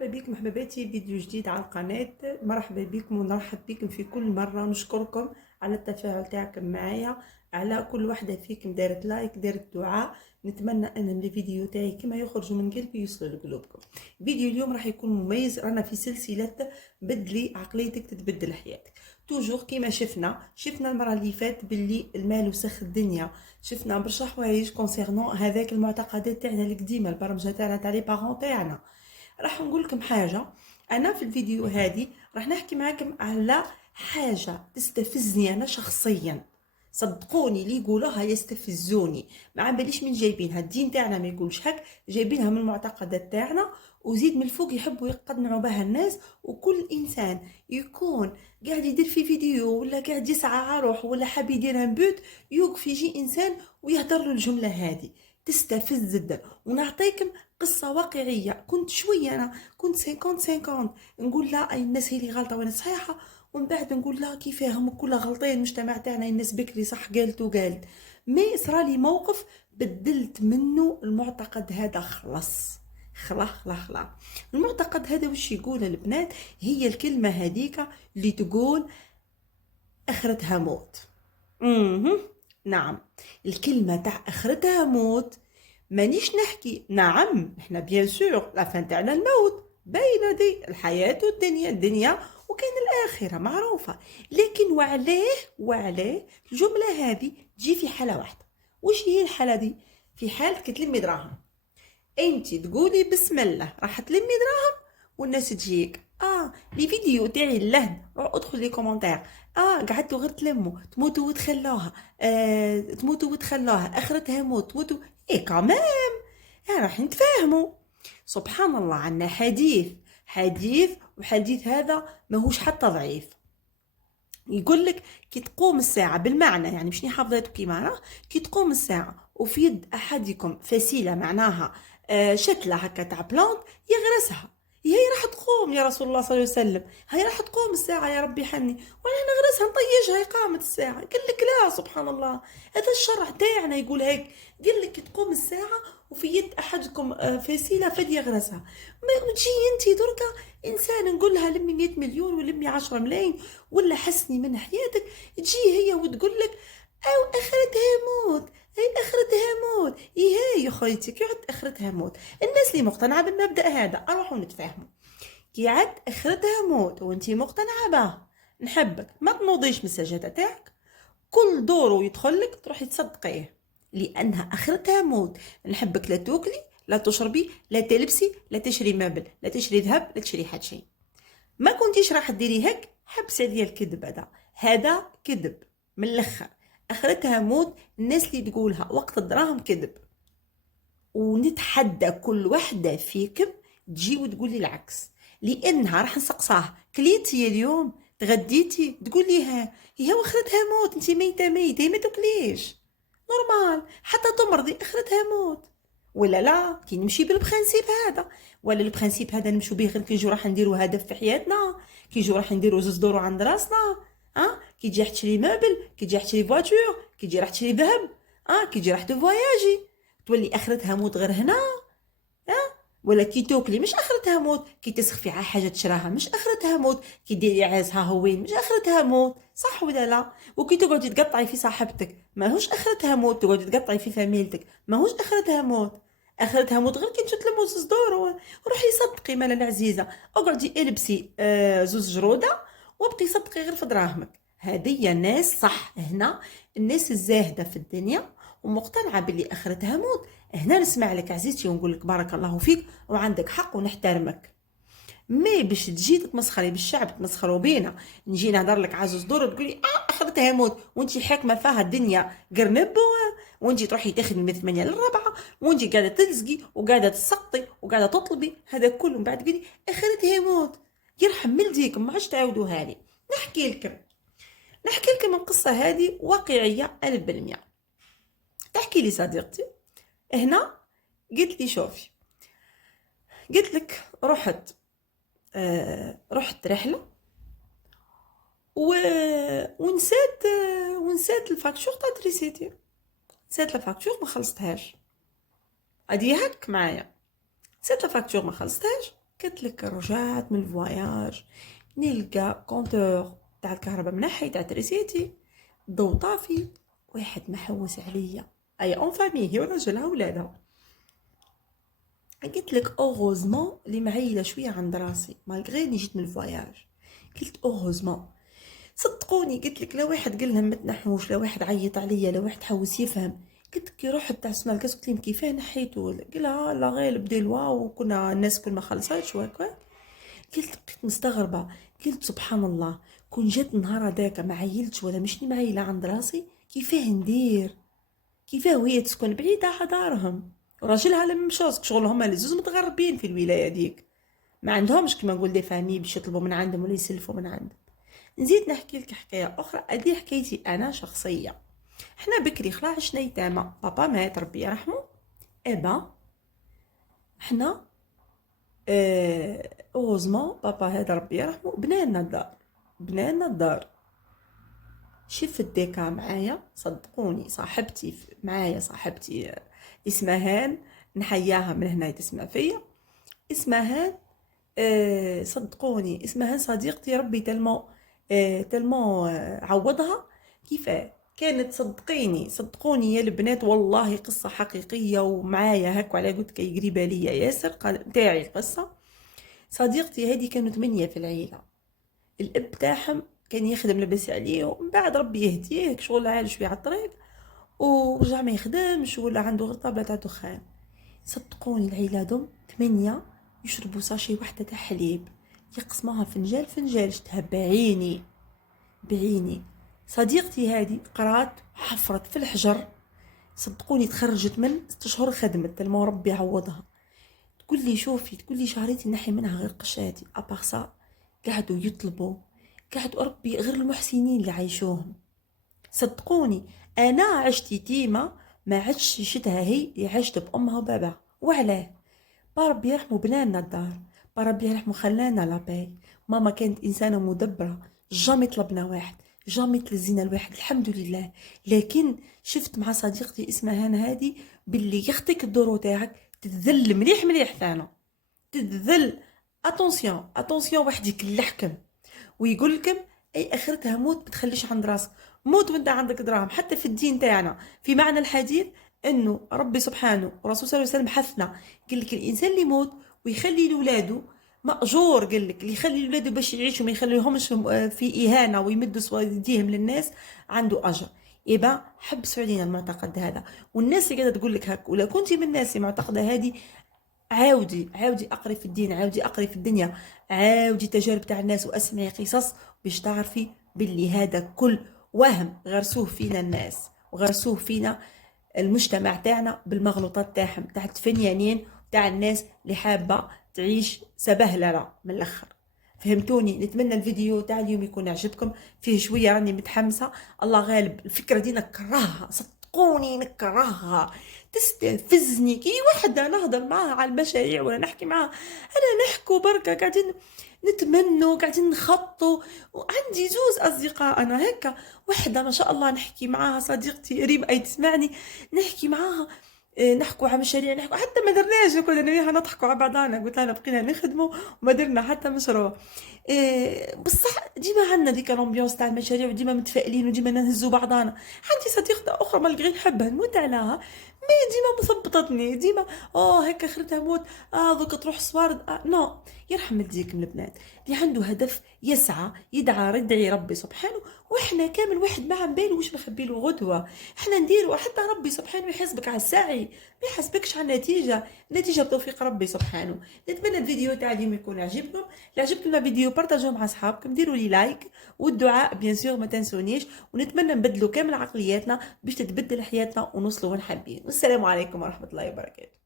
مرحبا بكم حباباتي، فيديو جديد على القناة. مرحبا بكم ونرحب بكم في كل مرة. نشكركم على التفاعل تاعكم معايا، على كل واحدة فيكم دارت لايك، دارت دعاء. نتمنى ان الفيديو تاعي كما يخرج من قلبي يوصل لقلوبكم. فيديو اليوم راح يكون مميز، رانا في سلسلة بدلي عقليتك تتبدل حياتك. توجور كيما شفنا المرة اللي فات باللي المال وسخ الدنيا، شفنا برشا حوايج كونسيرنون هذاك المعتقدات تاعنا القديمة، البرمجة تاعنا تاع لي بارون تاعنا. راح نقول لكم حاجه. انا في الفيديو هذه راح نحكي معكم على حاجه تستفزني انا شخصيا. صدقوني اللي يقولوها يستفزوني، ما عم من جايبينها. الدين تاعنا ما يقولش هك، جايبينها من المعتقدات تاعنا، وزيد من الفوق يحبوا يقنعوا بها الناس. وكل انسان يكون قاعد يدير في فيديو ولا قاعد يسعى على روحه ولا حاب يدير ان بوت، يوقف يجي انسان ويهدر له الجمله هذه تستفز جدا. ونعطيكم قصه واقعيه. كنت شويه انا كنت 50 نقول لا اي الناس هي اللي غلطه وانا صحيحه، ومن بعد نقول لا كيفاهم كلها غلطين، المجتمع تاعنا الناس بكري صح قالت وقالت. مي صرالي موقف بدلت منه المعتقد هذا. خلاص. المعتقد هذا وش يقول البنات؟ هي الكلمه هذيك اللي تقول اخرتها موت. نعم، الكلمه تاع اخرتها موت. مانيش نحكي نعم احنا بيان سور لافان تاعنا الموت، باينه دي الحياه الدنيا وكاين الاخره معروفه. لكن وعليه الجمله هذه تجي في حاله واحده. وش هي الحاله دي؟ في حاله كتلمي دراهم، انت تقولي بسم الله راح تلمي دراهم والناس تجيك لي فيديو تاعي اللهن، روح ادخل لي كومونتير. قعدتوا غير تلموا تموتوا وتخلوها، تموتوا وتخلوها اخرتها موت تموتوا. ايه كمان راح نتفاهموا. سبحان الله، عنا حديث وحديث هذا ماهوش حتى ضعيف. يقول لك كي تقوم الساعه، بالمعنى يعني مش حافظته كيما راه، كي تقوم الساعه وفي يد احدكم فسيله، معناها شتله هكا تاع بلانت يغرسها، هي راح تقوم يا رسول الله صلى الله عليه وسلم، هي راح تقوم الساعه يا ربي حني، وانا نغرسها نطيجها قامت الساعه. قال لك لا، سبحان الله، هذا الشرع تاعنا يقول هيك. قال لك تقوم الساعه وفي يد احدكم فسيله فليغرسها. ما تجي انت دركا انسان نقول لها لمي 100 مليون ولمي 10 ملايين ولا حسني من حياتك، تجي هي وتقول لك او اخرتها موت، هي اخرتها موت. هي يا خيتك يعد اخرتها موت. الناس اللي مقتنعه بالمبدا هذا اروحوا نتفاهموا. كي عد اخرتها موت وانتي مقتنعه به، نحبك ما تنوضيش من السجاده تاعك، كل دوره يدخلك تروحي تصدقيه، لانها اخرتها موت. نحبك لا توكلي لا تشربي لا تلبسي لا تشري مبل لا تشري ذهب لا تشري حد شيء. ما كنتيش راح تديري هيك، حبس عليا الكذب. هذا كذب من الاخر، اخرتها موت. الناس اللي تقولها وقت الدراهم كذب. ونتحدى كل وحده فيكم تجي وتقولي العكس، لانها راح نسقساها كليتي اليوم تغديتي تقول لي هي واخرتها موت، انت ميته ما تاكليش نورمال، حتى تمرضي اخرتها موت. ولا لا كي نمشي بالبرانسيب هذا، ولا البرانسيب هذا نمشوا به غير كي نجيو راح نديروا هدف في حياتنا، كي نجيو راح نديروا زوز دورو عند راسنا. كي تجي راح تشري مبل، كي تجي راح تشري فواتور، كي تجي راح تشري ذهب، كي تجي راح تفواياجي، تولي اخرتها موت غير هنا. ولا كي توكلي مش اخرتها موت، كي تسخفي على حاجه تشراها مش اخرتها موت، كي ديري عازها هوين مش اخرتها موت، صح ولا لا؟ وكي تقعدي تقطعي في صاحبتك ماهوش اخرتها موت، تقعدي تقطعي في فاميلتك ماهوش اخرتها موت. اخرتها موت غير كي تلموا زوز دور وروحي صدقي مالا العزيزه، اقعدي البسي زوز جروده وابقي صدقي غير في دراهمك. هذه الناس صح هنا، الناس الزاهده في الدنيا ومقتنعه باللي اخرتها موت. هنا نسمع لك عزيزتي ونقول لك بارك الله فيك وعندك حق ونحترمك. مي باش تجي تتمسخري بالشعب تمسخروا بينا، نجي نهضر لك عزوز دور تقولي اخرتها موت وانتي حاكمه فيها الدنيا قرنب، وانتي تروحي تاخذي من 8 للرابعه وانتي قاعده تلزقي وقاعده تسقطي وقاعده تطلبي هذا كله، من بعد تقولي اخرتها موت. يرحم والديكم ما عادش تعاودوها لي. نحكي لكم القصه هذه واقعيه 1000%. تحكي لي صديقتي هنا، قلت لي شوفي، قلت لك رحت رحله ونسيت الفاكتور تاع تريسيتي، نسيت الفاكتور ما خلصتهاش. ادي هك معايا، نسيت الفاكتور ما خلصتهاش، قلت لك رجعت من الفواياج نلقى كونتور تاع الكهرباء منحي تاع تريسيتي، الضو طافي، واحد محوس عليا، اي اون فامي، هي وراجلها وولادها. قلت لك اوغوزمون اللي معيله شويه عند راسي مالغري اني جيت من الفواياج. قلت اوغوزمون، صدقوني قلت لك لا واحد قال لهم ما تنحوش، لا واحد عيط عليا، لا واحد حوس يفهم. قلت كي رحت تاع سنا الكاس قلت لهم كيفاه نحيتو، قالها لا غالب ديلوا وكنا الناس كل ما خلصاتش وهكا. قلت بقيت مستغربه، قلت سبحان الله، كون جات النهار هذاك ما عيلتش ولا مشني معيله عند راسي كيفاه ندير، كيفاه وهي تسكن بعيده على دارهم وراجلها لم مشاوش شغل، هما لزوز متغربين في الولايه ديك، ما عندهمش كيما نقول دي فامي باش يطلبوا من عندهم ولا يسلفوا من عندهم. نزيد نحكي لك حكايه اخرى، هذه حكايتي انا شخصيه. احنا بكري خلا عشنا يتامى، بابا مات ربي يرحمه، ابا احنا اوزمون بابا هذا ربي يرحمه بنانا الدار، بنانا الدار. شفت ديكا معايا، صدقوني صاحبتي معايا، صاحبتي اسمها هان، نحياها من هنا تسمع فيا، اسمها هان. صدقوني اسمها هان صديقتي، ربي تلمو تلمو عوضها. كيفاه كانت، صدقوني يا البنات والله قصة حقيقية ومعايا هكا على قلت كي قريبة ليا ياسر تاعي القصة. صديقتي هذه كانوا 8 في العيلة، الاب تاعهم كان يخدم لباس عليه، ومن بعد ربي يهديه شغل عال شويه على الطريق ورجع ما يخدمش ولا عنده غير طابله تاع دخان. صدقوني العيله دوم 8 يشربوا ساشي وحده تاع حليب، يقسموها فنجال فنجال، شتها بعيني بعيني. صديقتي هذه قرات حفرت في الحجر، صدقوني تخرجت من 6 شهور خدمت لما ربي عوضها. تقول لي شوفي، تقول لي شعريتي نحي منها غير قشاتي، ابارسا قعدوا يطلبوا، قعدوا ربي غير المحسنين اللي عايشوهم. صدقوني انا عشت يتيمه، ما عدتش شتها هي اللي عشت بامها وباباها. وعلاه؟ ربي يرحمه بنانا الدار، ربي يرحمه خلانا لاباي. ماما كانت انسانه مدبره، جامي طلبنا واحد، جامي تلزينا الواحد الحمد لله. لكن شفت مع صديقتي اسمها هانا هادي باللي يخطيك الدورو تاعك تتذل مليح مليح ثانا، تتذل. اتونسيون اتونسيون، واحد يكلحكم ويقول لكم اي اخرتها موت، ما تخليش عند راسك، موت وانت عندك دراهم. حتى في الدين تاعنا في معنى الحديث انه ربي سبحانه ورسول صلى الله عليه وسلم حثنا، قال لك الانسان اللي يموت ويخلي لاولاده ماجور، قال لك اللي يخلي لاولاده باش يعيشوا ما يخليهمش في اهانه ويمدوا يديهم للناس عنده اجر. يبقى حبسوا علينا المعتقد هذا، والناس اللي قاعده تقول لك هك، ولا كنتي من الناس المعتقده هذه، عاودي اقري في الدين، عاودي اقري في الدنيا، عاودي تجارب تاع الناس واسمعي قصص باش تعرفي باللي هذا كل وهم غرسوه فينا الناس، وغرسوه فينا المجتمع تاعنا بالمغلوطات تاعهم، تاع التفنيانين تاع الناس اللي حابه تعيش سبهلله من الاخر. فهمتوني؟ نتمنى الفيديو تاع اليوم يكون عجبكم، فيه شويه راني متحمسه، الله غالب الفكره دي نكرهها، صدقوني نكرهها، تستفزني كي وحده نهضر معاها على المشاريع ولا نحكي معاها، انا نحكوا بركه قاعدين نتمنوا قاعدين نخطوا. وعندي زوز اصدقاء انا هكا، وحده ما شاء الله نحكي معاها صديقتي ريم اي تسمعني، نحكي معاها نحكوا على مشاريع، نحكوا حتى ما درناش، كنا نريها نضحكوا على بعضنا، قلت لها بقينا نخدموا وما درنا حتى مشروع. بصح ديما عندنا ديك الامبيونس تاع المشاريع، وديما متفائلين وديما نهزوا بعضنا. عندي صديقه اخرى مالغري نحبها نموت عليها، مي ديما مثبطتني، ديما هكا اخرتها موت، دوك تروح صوارد، نو. يرحم والديكم البنات اللي عنده هدف يسعى يدعي ربي سبحانه، واحنا كامل واحد ما عم بالو واش مخبي له غدوه، احنا نديروا حتى ربي سبحانه يحاسبك على السعي، ما يحاسبكش على النتيجه بتوفيق ربي سبحانه. نتمنى الفيديو تاع اليوم يكون عجبكم، اللي عجبكم الفيديو بارطاجوه مع اصحابكم، ديروا لي لايك والدعاء بيان سور ما تنسونيش، ونتمنى نبدلوا كامل عقلياتنا باش تتبدل حياتنا ونوصلوا وين حابين. والسلام عليكم ورحمه الله وبركاته.